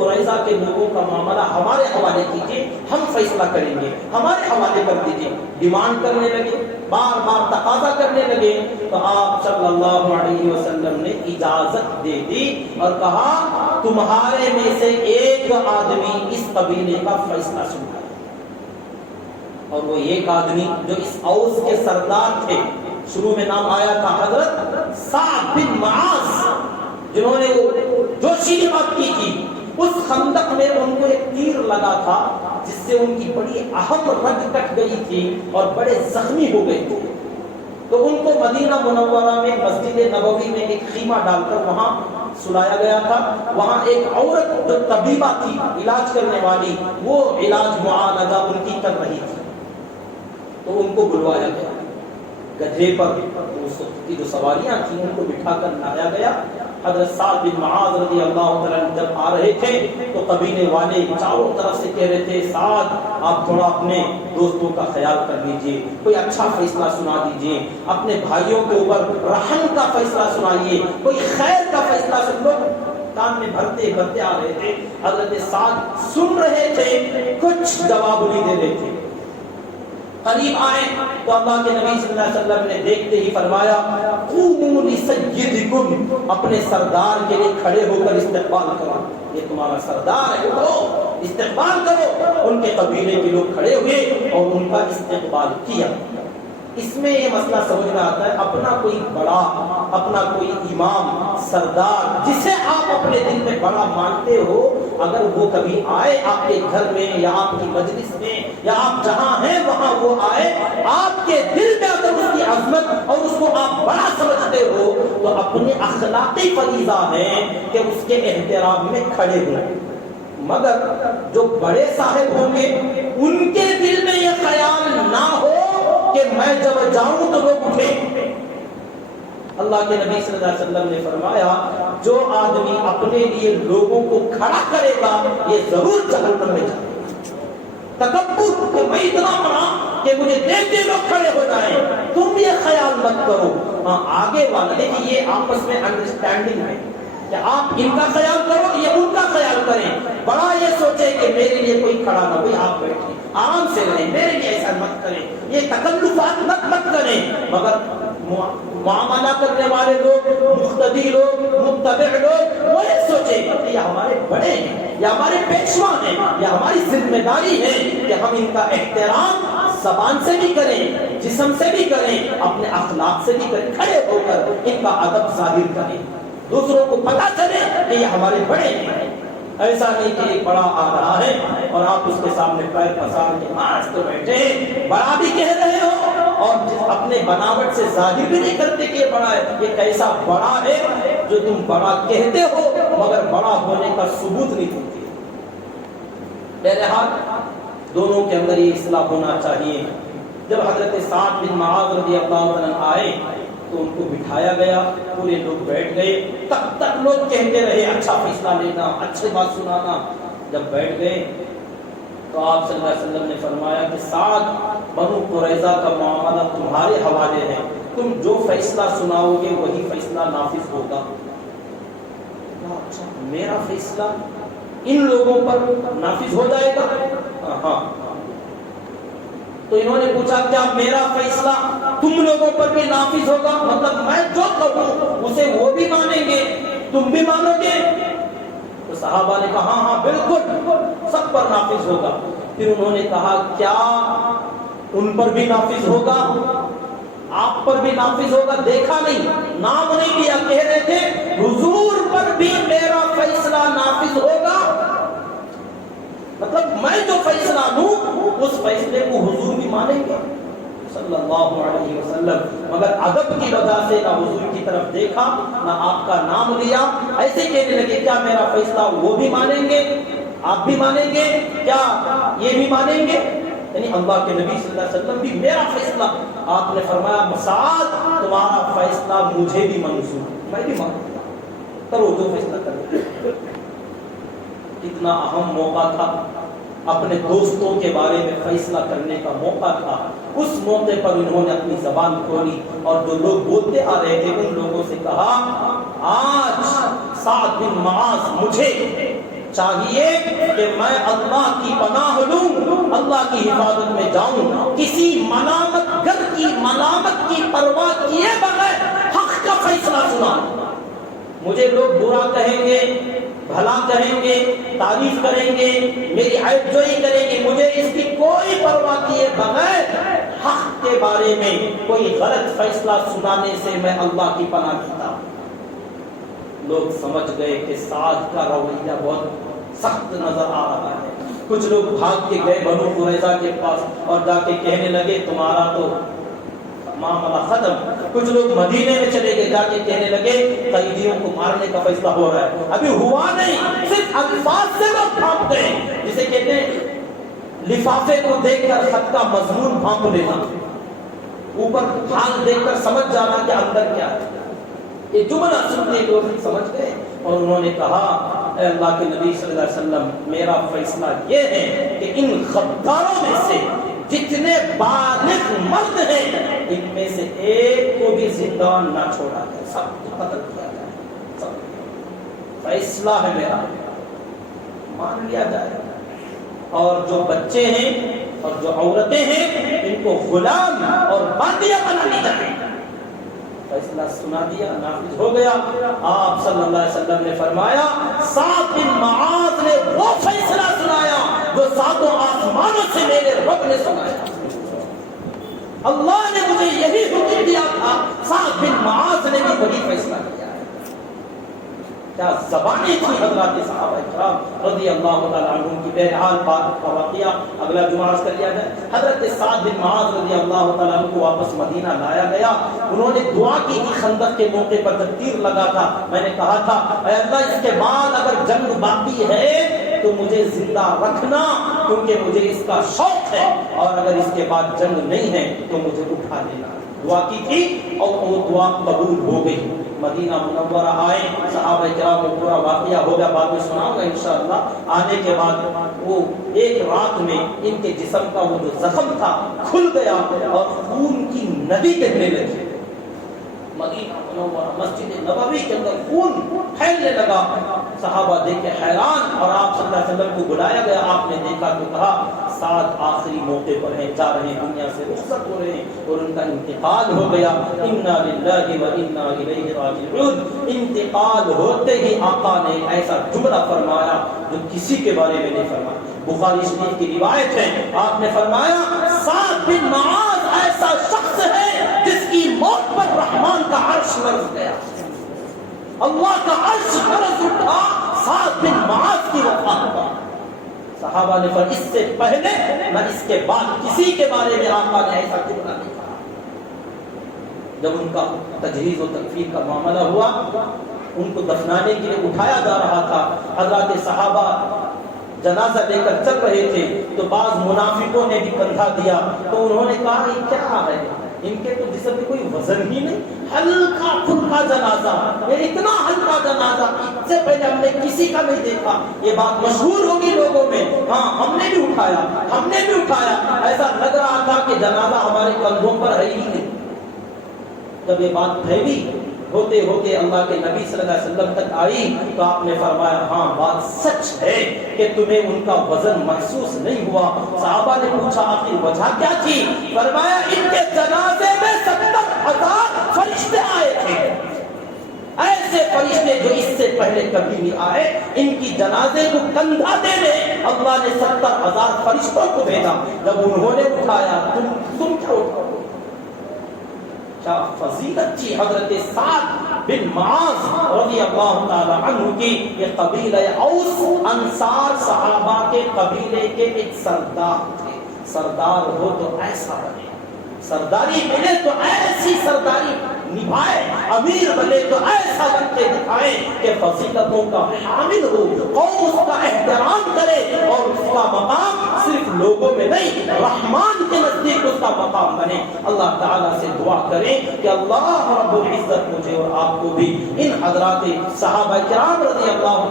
قریظہ کے لوگوں کا معاملہ ہمارے حوالے کیجیے، ہم فیصلہ کریں گے، ہمارے حوالے کر دیجیے۔ ڈیمانڈ کرنے لگے، بار بار تقاضا کرنے لگے، تو آپ صلی اللہ علیہ وسلم نے اجازت دے دی اور کہا تمہارے میں سے ایک آدمی اس قبیلے کا فیصلہ سنتا ہے۔ اور وہ ایک آدمی جو اس اوس کے سردار تھے، شروع میں نام آیا تھا حضرت سعد بن معاذ، جنہوں نے وہ جوشیلی بات کی تھی۔ اس خندق میں ان کو ایک تیر لگا تھا جس سے ان کی بڑی اہم رگ کٹ گئی تھی اور بڑے زخمی ہو گئے تھے۔ تو ان کو مدینہ منورہ میں مسجد نبوی میں ایک خیمہ ڈال کر وہاں سلایا گیا تھا۔ وہاں ایک عورت جو طبیبہ تھی، علاج کرنے والی، وہ علاج معالجہ ان کی کر رہی تھی۔ تو ان کو بلوایا گیا، گدھے پر اس کی جو سواریاں تھیں ان کو بٹھا کر لایا گیا۔ حضرت سعد بن معاذ رضی اللہ تعالیٰ جب آ رہے تھے تو قبیلے والے چاروں طرف سے کہہ رہے تھے سعد آپ تھوڑا اپنے دوستوں کا خیال کر لیجئے، کوئی اچھا فیصلہ سنا دیجئے، اپنے بھائیوں کے اوپر رحم کا فیصلہ سنائیے، کوئی خیر کا فیصلہ سن لو۔ کان میں بھرتے بھرتے آ رہے تھے۔ حضرت سعد سن رہے تھے، کچھ جواب نہیں دے رہے تھے۔ قریب آئے تو اللہ کے نبی صلی اللہ علیہ وسلم نے دیکھتے ہی فرمایا قوموا لسیدکم، اپنے سردار کے لیے کھڑے ہو کر استقبال کرو، یہ تمہارا سردار ہے، اٹھو استقبال کرو۔ ان کے قبیلے کے لوگ کھڑے ہوئے اور ان کا استقبال کیا۔ اس میں یہ مسئلہ سمجھ میں آتا ہے، اپنا کوئی بڑا، اپنا کوئی امام، سردار جسے آپ اپنے دل میں بڑا مانتے ہو، اگر وہ کبھی آئے آپ کے گھر میں یا آپ کی مجلس میں یا آپ جہاں ہیں وہاں وہ آئے، آپ کے دل میں اگر اس کی عظمت اور اس کو آپ بڑا سمجھتے ہو تو اپنی اخلاقی فریضہ ہے کہ اس کے احترام میں کھڑے ہوں۔ مگر جو بڑے صاحب ہوں گے ان کے دل میں یہ خیال نہ ہو کہ میں جب جاؤں تو لوگ اٹھیں۔ اللہ کے نبی صلی اللہ علیہ وسلم نے فرمایا جو آدمی اپنے لیے لوگوں کو کھڑا کرے گا یہ ضرور جہنم میں جائے گا۔ تکبر کہ میں اتنا بڑا کہ مجھے دیکھتے لوگ کھڑے ہو جائیں، تم یہ خیال مت کرو۔ ہاں آگے والے کہ یہ آپس میں انڈرسٹینڈنگ ہے کہ آپ ان کا خیال کرو یہ ان کا خیال کریں۔ بڑا یہ سوچے کہ میرے لیے کوئی کھڑا نہ ہوئی، آپ بیٹھیں آرام سے رہیں، میرے لیے ایسا مت کریں، یہ تکلفات مت کریں۔ مگر معاملہ کرنے والے لوگ، مقتدی لوگ، متبع لوگ وہ یہ سوچے کہ یہ ہمارے بڑے ہیں، یہ ہمارے پیشوا ہیں، یہ ہماری ذمہ داری ہے کہ ہم ان کا احترام زبان سے بھی کریں، جسم سے بھی کریں، اپنے اخلاق سے بھی کریں، کھڑے ہو کر ان کا ادب ظاہر کریں، دوسروں کو پتا چلے کہ یہ ہمارے بڑے ہیں۔ ایسا نہیں کہ ایک بڑا آ رہا ہے اور آپ اس کے سامنے پیر پسار کے آج تو بیٹھے بڑا بھی کہہ رہے ہو اور اپنے بناوٹ سے ظاہر بھی نہیں کرتے کہ یہ بڑا ہے۔ یہ کیسا بڑا ہے جو تم بڑا کہتے ہو مگر بڑا ہونے کا ثبوت نہیں دیتے۔ بہرحال دونوں کے اندر یہ اصلاح ہونا چاہیے۔ جب حضرت سعد بن معاذ رضی اللہ عنہ آئے تو ان کو بٹھایا گیا، پورے لوگ بیٹھ گئے، تب تک لوگ کہتے رہے اچھا فیصلہ لینا، اچھی بات سنانا۔ جب بیٹھ گئے تو آپ صلی اللہ علیہ وسلم نے فرمایا کہ سعد بنو قریظہ کا معاملہ تمہارے حوالے ہے، تم جو فیصلہ سناؤ گے وہی فیصلہ نافذ ہوگا۔ اچھا میرا فیصلہ ان لوگوں پر نافذ ہو جائے گا؟ ہاں۔ تو انہوں نے پوچھا کیا میرا فیصلہ تم لوگوں پر بھی نافذ ہوگا؟ مطلب میں جو کہوں اسے وہ بھی مانیں گے، تم بھی مانو گے؟ تو صحابہ نے کہا ہاں بالکل سب پر نافذ ہوگا۔ پھر انہوں نے کہا کیا ان پر بھی نافذ ہوگا، آپ پر بھی نافذ ہوگا؟ دیکھا نہیں، نام نہیں لیا، کہہ رہے تھے حضور پر بھی میرا فیصلہ نافذ ہوگا۔ مطلب میں جو فیصلہ لوں اس فیصلے کو حضور بھی مانیں گے صلی اللہ علیہ وسلم۔ مگر ادب کی وجہ سے نہ حضور کی طرف دیکھا نہ آپ کا نام لیا، ایسے کہنے لگے کیا میرا فیصلہ وہ بھی مانیں گے، آپ بھی مانیں گے، کیا یہ بھی مانیں گے؟ یعنی اللہ کے نبی صلی اللہ علیہ وسلم بھی میرا فیصلہ، آپ نے فرمایا مسعود تمہارا فیصلہ مجھے بھی منظور، میں بھی مانوں گا، کرو جو فیصلہ کرو۔ کتنا اہم موقع تھا، اپنے دوستوں کے بارے میں فیصلہ کرنے کا موقع تھا۔ اس موقع پر انہوں نے اپنی زبان کھولی اور جو لوگ بولتے آ رہے تھے ان لوگوں سے کہا آج سعد بن معاذ مجھے چاہیے کہ میں اللہ کی پناہ لوں، اللہ کی حفاظت میں جاؤں، کسی ملامت گر کی ملامت کی پرواہ کیے بغیر حق کا فیصلہ سناؤں۔ مجھے لوگ برا کہیں گے، بھلا کہیں گے، تعریف کریں گے، میری عیب جوئی کریں گے، مجھے اس کی کوئی پرواہ کیے بغیر حق کے بارے میں کوئی غلط فیصلہ سنانے سے میں اللہ کی پناہ لیتا ہوں۔ لوگ سمجھ گئے کہ سعد کا رویہ بہت سخت نظر آ رہا ہے۔ کچھ لوگ بھاگ کے گئے بنو قریظہ کے پاس اور جا کے کہنے لگے تمہارا تو معاملہ ختم۔ کچھ لوگ مدینے میں چلے گئے، جا کے کہنے لگے قیدیوں کو مارنے کا فیصلہ ہو رہا ہے۔ ابھی ہوا نہیں، صرف الفاظ سے لوگ بھاگ گئے، جسے کہتے ہیں لفافے کو دیکھ کر خط کا مضمون بھانپ لینا، اوپر حال دیکھ کر سمجھ جانا کہ اندر کیا ہے۔ یہ جملہ سننے لوگ سمجھ گئے اور انہوں نے کہا اے اللہ کے نبی صلی اللہ علیہ وسلم، میرا فیصلہ یہ ہے کہ ان غداروں میں سے جتنے بالغ مرد ہیں ان میں سے ایک کو بھی زندہ نہ چھوڑا جائے، سب کو قتل کیا جائے۔ سب فیصلہ ہے میرا، مان لیا جائے۔ اور جو بچے ہیں اور جو عورتیں ہیں ان کو غلام اور باندیا بنا لی جائے۔ فیصلہ سنا دیا، نافذ ہو گیا۔ آپ صلی اللہ علیہ وسلم نے فرمایا سعد بن معاذ نے وہ فیصلہ سنایا جو ساتوں آسمانوں سے میرے رب نے سنایا۔ اللہ نے مجھے یہی حکم دیا تھا، سعد بن معاذ نے بھی وہی فیصلہ کیا ہے۔ کیا زبانیں تھی حضرات صحابہ کرام رضی اللہ تعالیٰ عنہم کی۔ بہرحال بات کا واقعہ اگلا جمعہ عرض کر لیا جائے۔ حضرت سعد بن معاذ رضی اللہ تعالیٰ عنہ کو واپس مدینہ لایا گیا۔ انہوں نے دعا کی تھی خندق کے موقع پر جب تیر لگا تھا، میں نے کہا تھا اے اللہ اس کے بعد اگر جنگ باقی ہے تو مجھے زندہ رکھنا، کیونکہ مجھے اس کا شوق ہے، اور اگر اس کے بعد جنگ نہیں ہے تو مجھے اٹھا لینا۔ دعا کی تھی اور وہ دعا قبول ہو گئی۔ مدینہ منورہ آئے، صحابہ کرام کو پورا واقعہ ہوگا، بعد میں سناؤں گا انشاءاللہ۔ آنے کے بعد وہ ایک رات میں ان کے جسم کا وہ جو زخم تھا کھل گیا اور خون کی ندی بہنے لگی۔ مدینہ منورہ مسجد نبوی کے اندر خون پھیلنے لگا۔ صحابہ دیکھ کے حیران، اور آپ صلی اللہ علیہ وسلم کو بلایا گیا۔ آپ نے دیکھا تو کہا سعد آخری موقع پر ہیں، جا رہے ہیں، دنیا سے رخصت ہو رہے ہیں اور ان کا انتقال ہو گیا۔ انا للہ و انا الیہ راجعون۔ انتقال ہوتے ہی آقا نے ایسا جملہ فرمایا جو کسی کے بارے میں نہیں فرمایا۔ بخاری شریف کی روایت ہے، آپ نے فرمایا سعد بن معاذ ایسا شخص ہے جس کی موت پر رحمان کا عرش لرز گیا، اللہ کا عرش لرز اٹھا سعد بن معاذ کی وفات پر۔ صحابہ نے فرمایا اس سے پہلے نہ اس کے بعد کسی کے بارے میں آقا نے ایسا جملہ نہیں کہا۔ جب ان کا تجہیز و تکفین کا معاملہ ہوا، ان کو دفنانے کے لیے اٹھایا جا رہا تھا، حضرات صحابہ جنازہ لے کر چل رہے تھے تو بعض منافقوں نے بھی کندھا دیا، تو انہوں نے کہا یہ کیا ہے، ان کے تو جسم میں کوئی وزن ہی نہیں، ہلکا پھلکا جنازہ، یہ اتنا ہلکا جنازہ اس سے پہلے ہم نے کسی کا نہیں دیکھا۔ یہ بات مشہور ہوگی لوگوں میں، ہاں ہم نے بھی اٹھایا، ہم نے بھی اٹھایا، ایسا لگ رہا تھا کہ جنازہ ہمارے کندھوں پر ہے ہی نہیں۔ جب یہ بات پھیلی ہوتے ہوتے اللہ کے نبی صلی اللہ علیہ وسلم تک آئی تو آپ نے فرمایا ہاں بات سچ ہے کہ تمہیں ان کا وزن محسوس نہیں ہوا۔ صحابہ نے پوچھا آخر وجہ کیا تھی؟ فرمایا ان کے جنازے میں 70,000 فرشتے آئے تھے، ایسے فرشتے جو اس سے پہلے کبھی نہیں آئے۔ ان کی جنازے کو کندھا دینے اللہ نے 70,000 فرشتوں کو بھیجا۔ جب انہوں نے اٹھایا تم کیا اٹھاؤ؟ کیا فضیلت تھی حضرت سعد بن معاذ رضی اللہ تعالی عنہ کی۔ یہ قبیلہ اوس انصار صحابہ کے قبیلے کے ایک سردار تھے۔ سردار ہو تو ایسا بنے، سرداری ملے تو ایسی سرداری نبھائے، امیر بنے تو ایسا بن کے دکھائے کہ فضیلتوں کا حامل ہو، قوم اس کا احترام کرے اور اس کا مقام صرف لوگوں میں نہیں رحمان کے نزدیک اس کا مقام بنے۔ اللہ تعالیٰ سے دعا کریں کہ اللہ رب العزت مجھے اور آپ کو بھی ان حضرات صحابہ کرام رضی اللہ